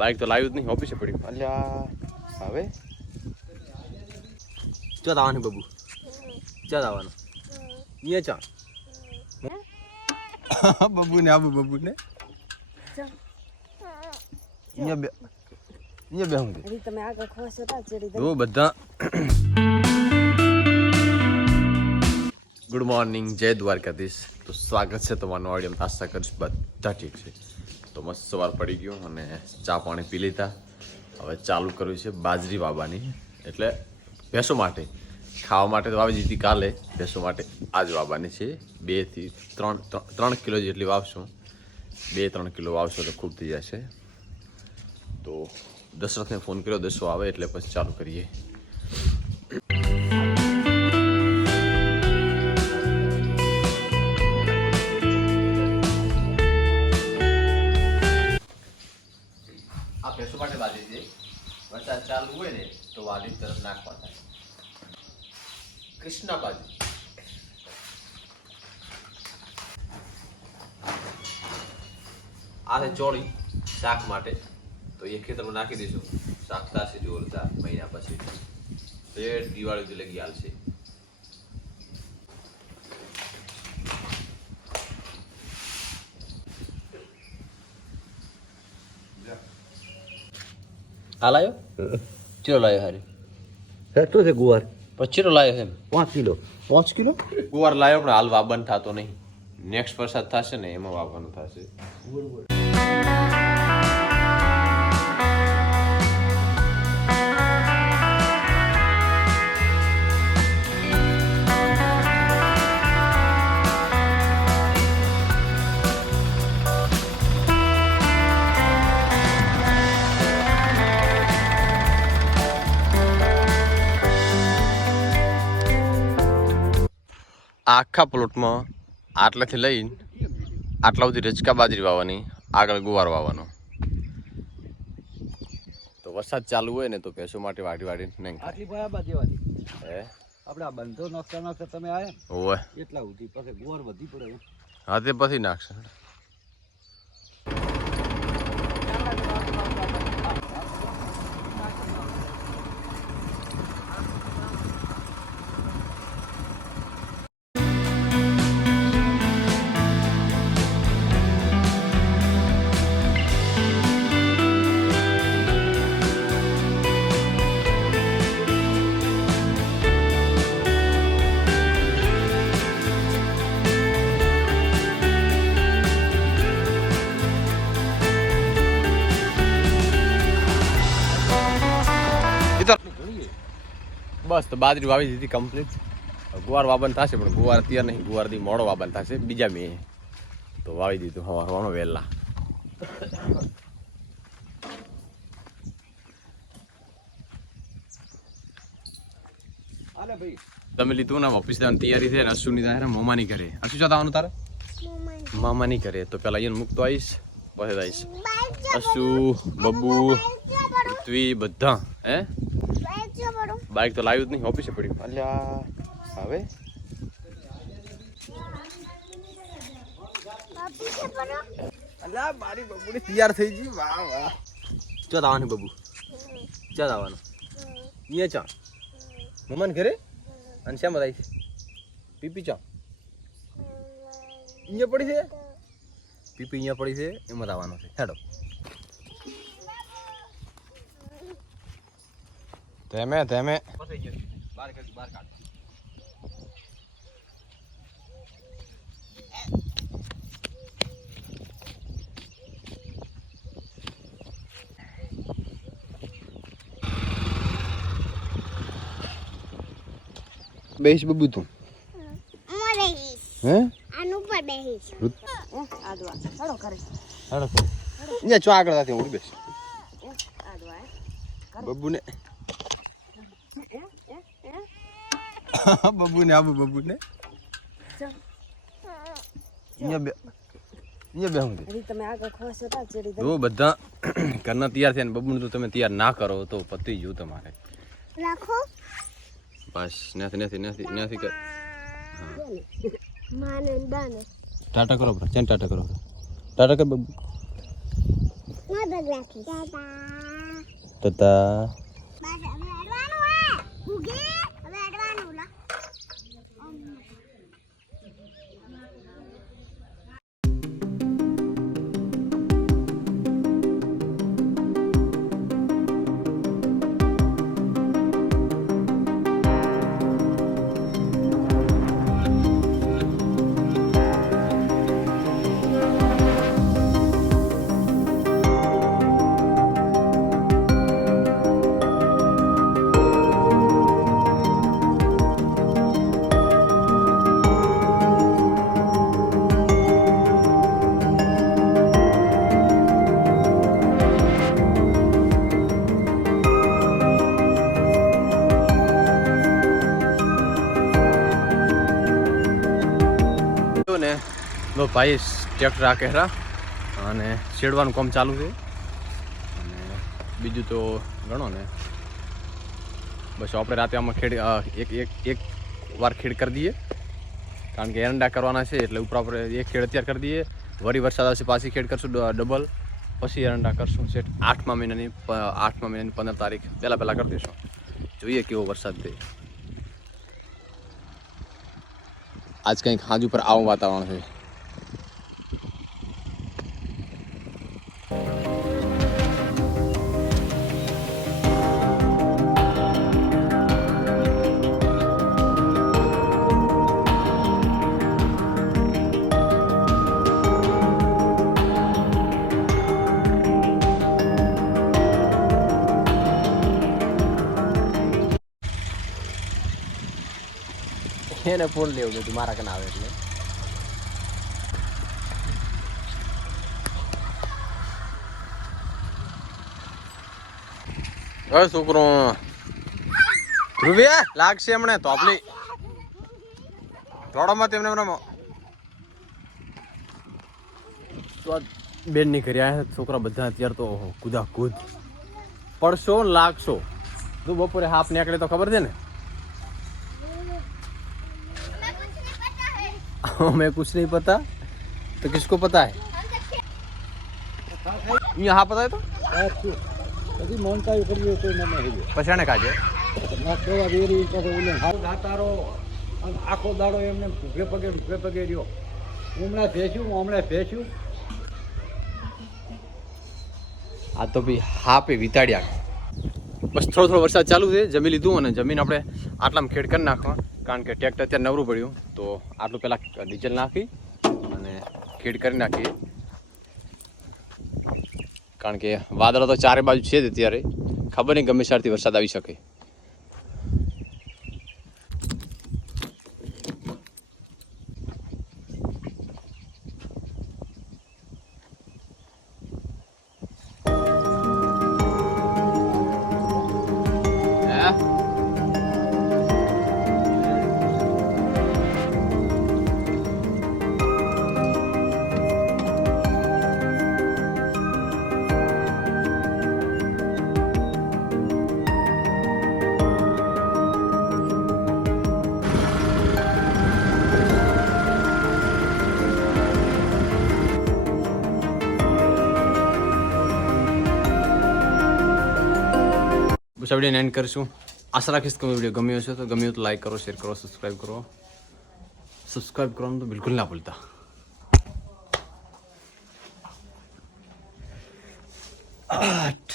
Bike તો લાવ્યું જ નહીં ઓફિસે પડ્યું અલ્યા હવે? ચો આવવાનું બબુ? ચો આવવાનું અહીંયા ચા? બબુ ને આબુ બબુ ને અહીંયા બે અહીંયા બે હું તમે આગળ ખોશ હતા ચડી બધા. ગુડ મોર્નિંગ જય દ્વારકાધીશ. તો સ્વાગત છે તમારું ઓડિયમ આશા કરીશ બધા ઠીક છે. તો મસ્ત સવાર પડી ગયો અને ચા પાણી પી લીધા. હવે ચાલુ કર્યું છે બાજરી બાબાની એટલે ભેંસો માટે, ખાવા માટે તો વાવી દીધી કાલે. ભેંસો માટે આજ વાવવાની છે. બેથી ત્રણ, ત્રણ- કિલો જેટલી વાવશું. બે, ત્રણ કિલો વાવશો એટલે ખૂબ થઈ જશે. તો દશરથને ફોન કર્યો દસો આવે એટલે પછી ચાલુ કરીએ. કૃષ્ણા બાજુ આ છે ચોળી શાક માટે. તો એ ખેતરમાં નાખી દઈશું. શાક થશે જોરદાર મહિના પછી. તો એ દિવાળી સુધી લગી હાલશે. આ લાયો? ચલો લાયો હારી. કેટલું છે ગુવાર. પણ ચીરો લાયો એમ. પાંચ કિલો. પાંચ કિલો? ગુવાર લાયો પણ હાલ વાબન થતો નહીં. નેક્સ્ટ વરસાદ થશે ને એમાં વાવવાનું થશે. આખા પ્લોટમાં આટલાથી લઈને આટલા સુધી રચકા બાજરી વાવવાની આગળ ગુવાર વાવવાનો. તો વરસાદ ચાલુ હોય ને તો ભેંસો માટે વાટી વાટી નહીં આટલી બરાબર દેવાની. હે? આપણે આ બંધો નાખતા નાખતા તમે આવ્યા એટલા સુધી પછી ગુવાર વધી પડે હા તે પછી નાખશે. બસ તો બાજરી વાવી દીધી કમ્પ્લીટ ગુવાર વાવન થશે પણ ગુવાર અત્યારે નહીં. ગુવારથી મોડો વાબન થશે. બીજા મે તો વાવી દીધું હવાર હવાનો વહેલા. ભાઈ. તમે લીધું ને ઓફિસ જવાની તૈયારી છે ને અશુની તારે મામાની ઘરે. અશુ જતા આવવાનું તારે? મામાની. ઘરે. તો પેલા અહીંયા મૂકતો આવીશ પછી આવીશ અશુ બબ્બુ પૃથ્વી બધા. હે? બાઇક તો લાવ્યું જ નહીં, ઓફિસે પડ્યું. અલ્યા, હવે? તૈયાર થઈ ગઈ. વાહ આવવાની બબુ. ચા આવવાનું અહીંયા ચા. મમ્માને ઘરે? અને શેમાં આવીશ પીપી ચા. અહીંયા પડી છે? પીપી અહીંયા પડી છે, એમાં આવવાનો છે. હેડો. ધેમે ધેમે બેસ બબુ તું. હે? આનું પર બેહીશ આદવા કરે ચો આગળ સાથે હું બેસ. આદવા બબુને બબુને આબુ બબુને. અહીંયા બે અહીંયા બે હું તમે આગળ ખોશ હતા ચડી જો બધા ઘરના તૈયાર થયા ને બબુને તો તમે તૈયાર ના કરો તો પતી ગયું તમારે. રાખો. બસ નથી નથી નથી નથી કર. માને દાને ટાટા કરો બ્રો ચેન ટાટા કરો ટાટા કર બબુ. મદદ રાખી Yeah! ભાઈ ટ્રેક્ટર આ કહેરા અને શેડવાનું કામ ચાલુ છે. અને બીજું તો ગણો ને. બસ આપણે રાતે આમાં ખેડ એક એક એક વાર ખેડ કરી દઈએ. કારણ કે એરંડા કરવાના છે એટલે ઉપર આપણે એક ખેડ અત્યારે કરી દઈએ. વરી વરસાદ આવશે પાછી ખેડ કરશું ડબલ. પછી એરંડા કરશું છે આઠમા મહિનાની આઠમા મહિનાની પંદર તારીખ. પહેલાં પહેલાં કરી દઈશું જોઈએ કેવો વરસાદ થાય આજ કંઈક હાજ ઉપર આવું વાતાવરણ છે. એને ફોન લેવું તું મારા કને આવે એટલે. હવે છોકરો ધ્રુવી લાગશે હમણે તોપલી થોડામાં તેમને એમને બેનની ઘરે આવ્યા છોકરા બધા અત્યારે તો કુદા કુદ પડશો લાગશો. તું બપોરે હાફ નીકળે તો ખબર છે ને? हमें कुछ नहीं पता तो किसको पता है यहाँ हाँ पता है तो પછી મોનતાઈ કરીએ તો મને હેજો पछाने काजे ના કેવા વેરી પછી ઓલે હાલ દાતારો અને આખો દાડો એમને ભૂખે પગે ભૂખે પગે રહ્યો હમણાં ભેસ્યું હમણાં ભેસ્યું આ તો ભાઈ હા પે વિતાડ્યા બસ થોડો થોડો વરસાદ ચાલુ છે, જમી લીધું અને જમીન આપણે આટલામાં ખેડ કરી નાખવા. કારણ કે ટ્રેક્ટર અત્યારે નવરું પડ્યું. તો આટલું પહેલાં ડીઝલ નાખી અને ખેડ કરી નાખીએ. કારણ કે વાદળો તો ચારે બાજુ છે જ અત્યારે. ખબર નહીં ગમે ત્યારથી વરસાદ આવી શકે. બસ આ એન્ડ કરીશું. આશા રાખીશ તમે વીડિયો ગમ્યો છે તો ગમ્યો તો લાઈક કરો શેર કરો સબસ્ક્રાઈબ કરો. સબસ્ક્રાઈબ કરવાનું તો બિલકુલ ના ભૂલતા. આઠ